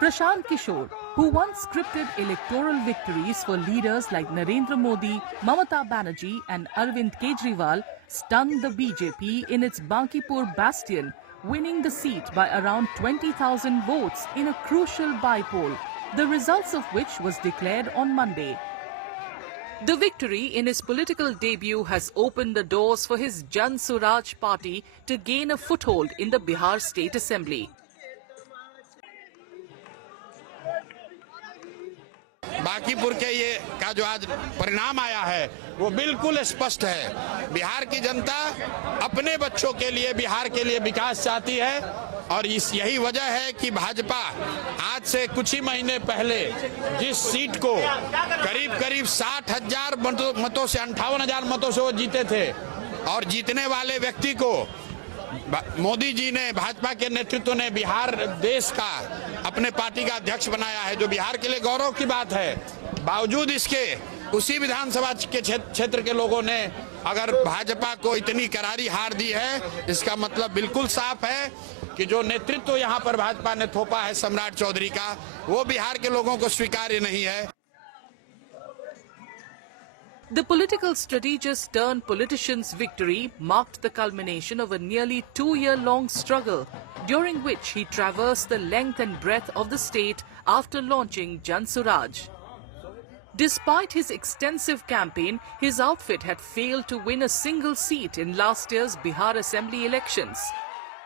Prashant Kishore, who once scripted electoral victories for leaders like Narendra Modi, Mamata Banerjee and Arvind Kejriwal, stunned the BJP in its Bankipur bastion, winning the seat by around 20,000 votes in a crucial by-poll, the results of which was declared on Monday. The victory in his political debut has opened the doors for his Jan Suraj party to gain a foothold in the Bihar State Assembly. Bankipur के ये का जो आज परिणाम आया है वो बिल्कुल स्पष्ट है। बिहार की जनता अपने बच्चों के लिए, बिहार के लिए विकास चाहती है और यही वजह है कि भाजपा आज से कुछ ही महीने पहले जिस सीट को करीब करीब 60,000 मतों से 58,000 मतों से वो जीते थे और जीतने वाले व्यक्ति को मोदी जी ने, भाजपा के नेतृत्व ने बिहार देश का अपने पार्टी का अध्यक्ष बनाया है, जो बिहार के लिए गौरव की बात है। बावजूद इसके उसी विधानसभा के क्षेत्र के लोगों ने अगर भाजपा को इतनी करारी हार दी है, इसका मतलब बिल्कुल साफ है कि जो नेतृत्व यहाँ पर भाजपा ने थोपा है सम्राट चौधरी का, वो बिहार के लोगों को स्वीकार्य नहीं है। The political strategist turned politician's victory marked the culmination of a nearly 2-year-long struggle, during which he traversed the length and breadth of the state after launching Jan Suraj. Despite his extensive campaign, his outfit had failed to win a single seat in last year's Bihar Assembly elections.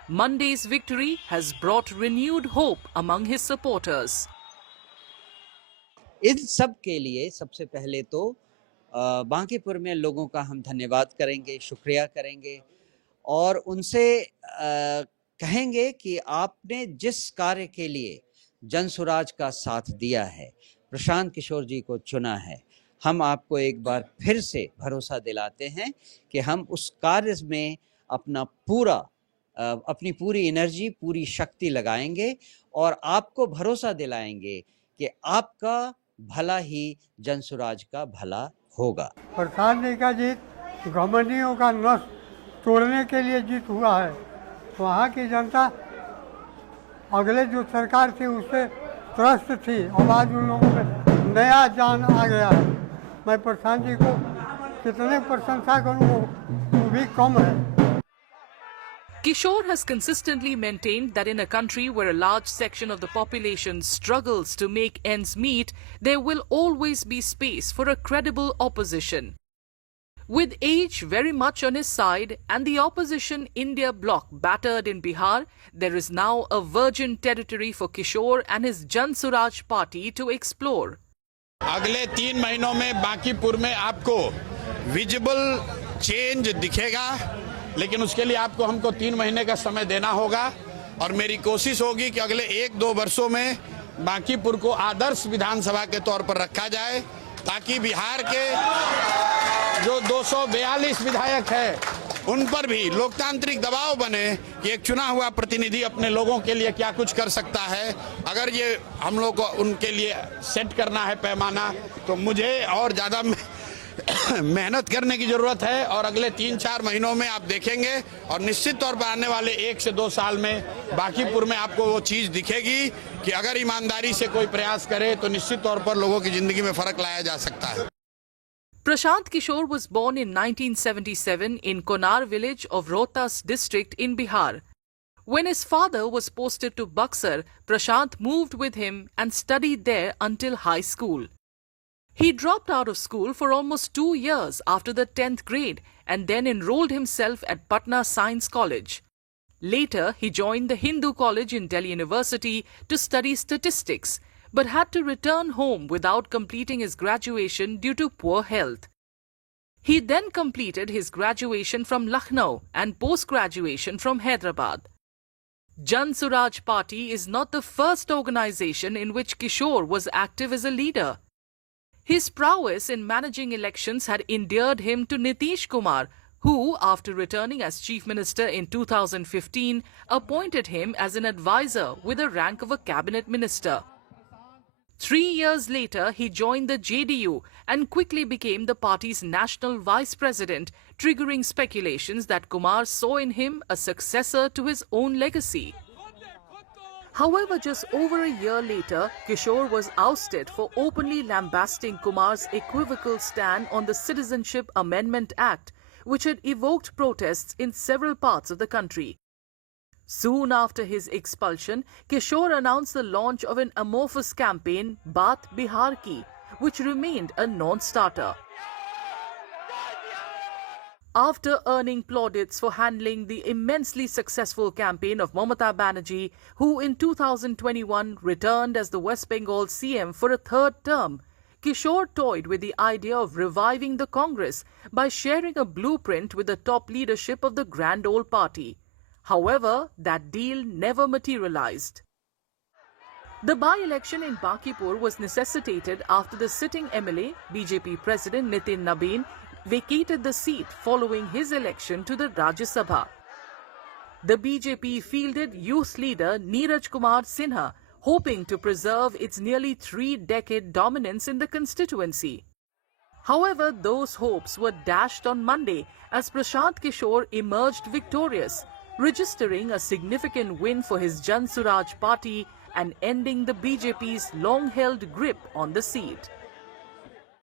Monday's victory has brought renewed hope among his supporters. इन सब के लिए सबसे पहले तो बांकीपुर में लोगों का हम धन्यवाद करेंगे, शुक्रिया करेंगे और उनसे कहेंगे कि आपने जिस कार्य के लिए जन सुराज का साथ दिया है, प्रशांत किशोर जी को चुना है, हम आपको एक बार फिर से भरोसा दिलाते हैं कि हम उस कार्य में अपनी पूरी एनर्जी, पूरी शक्ति लगाएंगे और आपको भरोसा दिलाएंगे कि आपका भला ही जन सुराज का भला होगा। प्रशांत जी का जीत घमंडियों का नस तोड़ने के लिए जीत हुआ है। वहाँ की जनता अगले जो सरकार थी उससे त्रस्त थी और आज उन लोगों में नया जान आ गया है। मैं प्रशांत जी को कितने प्रशंसा करूँ वो भी कम है। Kishore has consistently maintained that in a country where a large section of the population struggles to make ends meet, there will always be space for a credible opposition. With age very much on his side and the opposition India bloc battered in Bihar, there is now a virgin territory for Kishore and his Jan Suraj party to explore. अगले 3 महीनों में बांकीपुर में आपको visible change दिखेगा, लेकिन उसके लिए आपको हमको 3 महीने का समय देना होगा और मेरी कोशिश होगी कि अगले 1-2 वर्षों में बांकीपुर को आदर्श विधानसभा के तौर पर रखा जाए, ताकि बिहार के जो 242 विधायक हैं उन पर भी लोकतांत्रिक दबाव बने कि एक चुना हुआ प्रतिनिधि अपने लोगों के लिए क्या कुछ कर सकता है। अगर ये हम लोग को उनके लिए सेट करना है पैमाना, तो मुझे और ज़्यादा मेहनत करने की जरूरत है और अगले 3-4 महीनों में आप देखेंगे और निश्चित तौर पर आने वाले 1 से 2 साल में बांकीपुर में आपको वो चीज दिखेगी कि अगर ईमानदारी से कोई प्रयास करे तो निश्चित तौर पर लोगों की जिंदगी में फर्क लाया जा सकता है। Prashant Kishore was born in 1977 in Konar village of Rohtas district in Bihar. When his father was posted to Buxar, Prashant moved with him and studied there until high school. He dropped out of school for almost 2 years after the 10th grade and then enrolled himself at Patna Science College. Later, he joined the Hindu College in Delhi University to study statistics, but had to return home without completing his graduation due to poor health. He then completed his graduation from Lucknow and post-graduation from Hyderabad. Jan Suraj Party is not the first organization in which Kishore was active as a leader. His prowess in managing elections had endeared him to Nitish Kumar, who, after returning as Chief Minister in 2015, appointed him as an advisor with the rank of a cabinet minister. 3 years later, he joined the JDU and quickly became the party's national vice president, triggering speculations that Kumar saw in him a successor to his own legacy. However, just over a year later, Kishore was ousted for openly lambasting Kumar's equivocal stand on the Citizenship Amendment Act, which had evoked protests in several parts of the country. Soon after his expulsion, Kishore announced the launch of an amorphous campaign, Baat Bihar Ki, which remained a non-starter. After earning plaudits for handling the immensely successful campaign of Mamata Banerjee, who in 2021 returned as the West Bengal CM for a third term, Kishore toyed with the idea of reviving the Congress by sharing a blueprint with the top leadership of the Grand Old Party. However, that deal never materialized. The by-election in Bakipur was necessitated after the sitting MLA, BJP President Nitin Nabin, vacated the seat following his election to the Rajya Sabha. The BJP fielded youth leader Neeraj Kumar Sinha, hoping to preserve its nearly 3-decade dominance in the constituency. However, those hopes were dashed on Monday as Prashant Kishore emerged victorious, registering a significant win for his Jan Suraj party and ending the BJP's long-held grip on the seat.